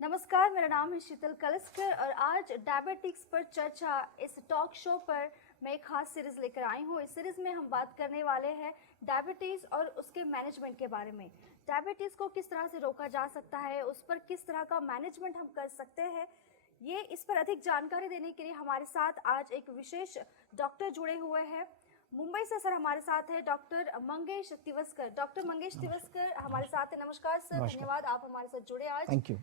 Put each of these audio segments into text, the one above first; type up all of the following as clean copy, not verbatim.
नमस्कार, मेरा नाम है शीतल कलस्कर और आज डायबिटिक्स पर चर्चा इस टॉक शो पर मैं एक खास सीरीज लेकर आई हूँ। इस सीरीज में हम बात करने वाले हैं डायबिटीज़ और उसके मैनेजमेंट के बारे में। डायबिटीज़ को किस तरह से रोका जा सकता है, उस पर किस तरह का मैनेजमेंट हम कर सकते हैं, ये इस पर अधिक जानकारी देने के लिए हमारे साथ आज एक विशेष डॉक्टर जुड़े हुए हैं। मुंबई से सर हमारे साथ है डॉक्टर मंगेश तिवस्कर। डॉक्टर मंगेश तिवस्कर हमारे साथ है। नमस्कार सर, धन्यवाद आप हमारे साथ जुड़े आज। थैंक यू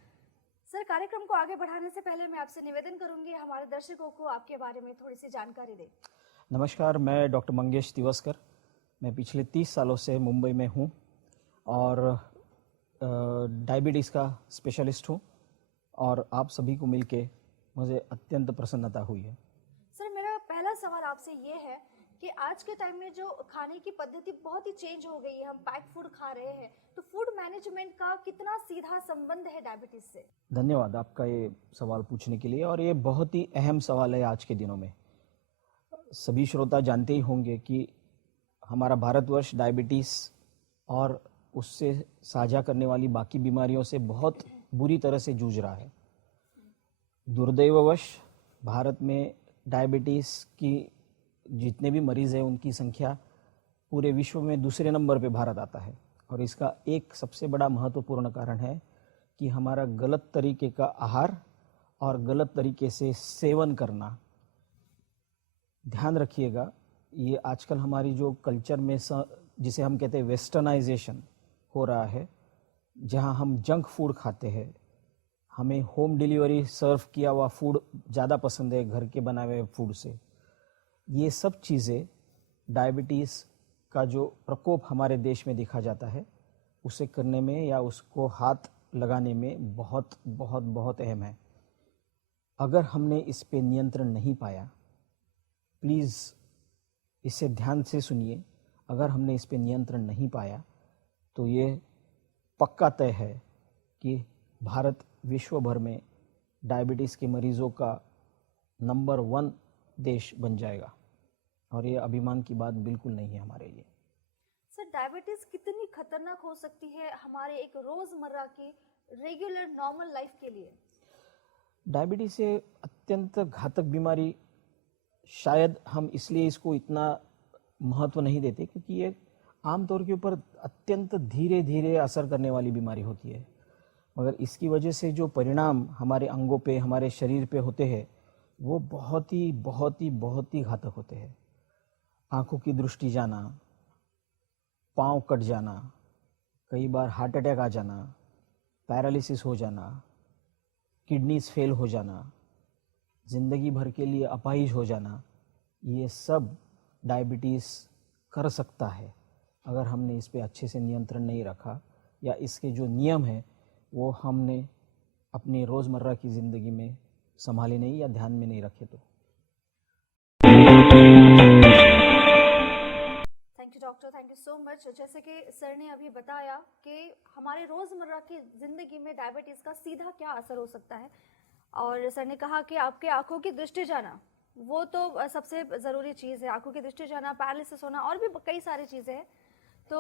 सर, कार्यक्रम को आगे बढ़ाने से पहले मैं आपसे निवेदन करूंगी हमारे दर्शकों को आपके बारे में थोड़ी सी जानकारी दें। नमस्कार, मैं डॉक्टर मंगेश तिवस्कर। मैं पिछले 30 सालों से मुंबई में हूँ और डायबिटीज़ का स्पेशलिस्ट हूँ और आप सभी को मिलके मुझे अत्यंत प्रसन्नता हुई है। सर, मेरा पहला सवाल आपसे ये है कि आज के टाइम में जो खाने की पद्धति बहुत ही चेंज हो गई है, हम पैक फूड खा रहे हैं, तो फूड मैनेजमेंट का कितना सीधा संबंध है डायबिटीज से? धन्यवाद आपका ये सवाल पूछने के लिए और ये बहुत ही अहम सवाल है आज के दिनों में। सभी श्रोता जानते ही होंगे कि हमारा भारतवर्ष डायबिटीज़ और उससे साझा करने वाली बाकी बीमारियों से बहुत बुरी तरह से जूझ रहा है। दुर्दैववश भारत में डायबिटीज़ की जितने भी मरीज़ हैं उनकी संख्या पूरे विश्व में दूसरे नंबर पे भारत आता है और इसका एक सबसे बड़ा महत्वपूर्ण कारण है कि हमारा गलत तरीके का आहार और गलत तरीके से सेवन करना। ध्यान रखिएगा, ये आजकल हमारी जो कल्चर में जिसे हम कहते हैं वेस्टर्नाइजेशन हो रहा है, जहां हम जंक फूड खाते हैं, हमें होम डिलीवरी सर्व किया हुआ फूड ज़्यादा पसंद है घर के बनाए हुए फूड से। ये सब चीज़ें डायबिटीज़ का जो प्रकोप हमारे देश में देखा जाता है उसे करने में या उसको हाथ लगाने में बहुत बहुत बहुत अहम है। अगर हमने इस पे नियंत्रण नहीं पाया, प्लीज़ इसे ध्यान से सुनिए, अगर हमने इस पे नियंत्रण नहीं पाया तो ये पक्का तय है कि भारत विश्व भर में डायबिटीज़ के मरीज़ों का नंबर 1 देश बन जाएगा और ये अभिमान की बात बिल्कुल नहीं है हमारे लिए। सर, डायबिटीज कितनी खतरनाक हो सकती है हमारे एक रोजमर्रा की रेगुलर नॉर्मल लाइफ के लिए? डायबिटीज से अत्यंत घातक बीमारी, शायद हम इसलिए इसको इतना महत्व नहीं देते क्योंकि ये आमतौर के ऊपर अत्यंत धीरे धीरे असर करने वाली बीमारी होती है, मगर इसकी वजह से जो परिणाम हमारे अंगों पे, हमारे शरीर पे होते हैं वो बहुत ही घातक होते हैं। आंखों की दृष्टि जाना, पाँव कट जाना, कई बार हार्ट अटैक आ जाना, पैरालिसिस हो जाना, किडनीज फेल हो जाना, ज़िंदगी भर के लिए अपाहिज हो जाना, ये सब डायबिटीज़ कर सकता है अगर हमने इस पे अच्छे से नियंत्रण नहीं रखा या इसके जो नियम हैं वो हमने अपनी रोज़मर्रा की ज़िंदगी में संभाले नहीं या ध्यान में नहीं रखे तो। Thank you doctor, thank you so much. जैसे कि सर ने अभी बताया कि हमारे रोज़मर्रा की ज़िंदगी में डायबिटीज़ का सीधा क्या असर हो सकता है, और सर ने कहा कि आपके आंखों की दृष्टि जाना वो तो सबसे ज़रूरी चीज़ है। आंखों की दृष्टि जाना, पैरालिसिस होना और भी कई सारी चीज़ें हैं। तो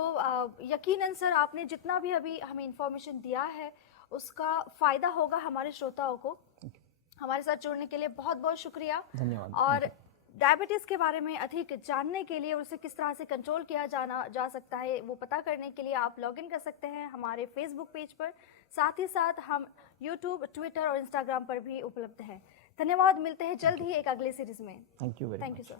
यकीनन सर आपने जितना भी अभी हमें इंफॉर्मेशन दिया है उसका फ़ायदा होगा हमारे श्रोताओं को। हमारे साथ जुड़ने के लिए बहुत बहुत शुक्रिया। धन्यवाद। और डायबिटीज़ के बारे में अधिक जानने के लिए, उसे किस तरह से कंट्रोल किया जा सकता है, वो पता करने के लिए आप लॉगिन कर सकते हैं हमारे फेसबुक पेज पर। साथ ही साथ हम यूट्यूब, ट्विटर और इंस्टाग्राम पर भी उपलब्ध हैं। धन्यवाद, मिलते हैं जल्द ही एक अगले सीरीज में। Thank you sir.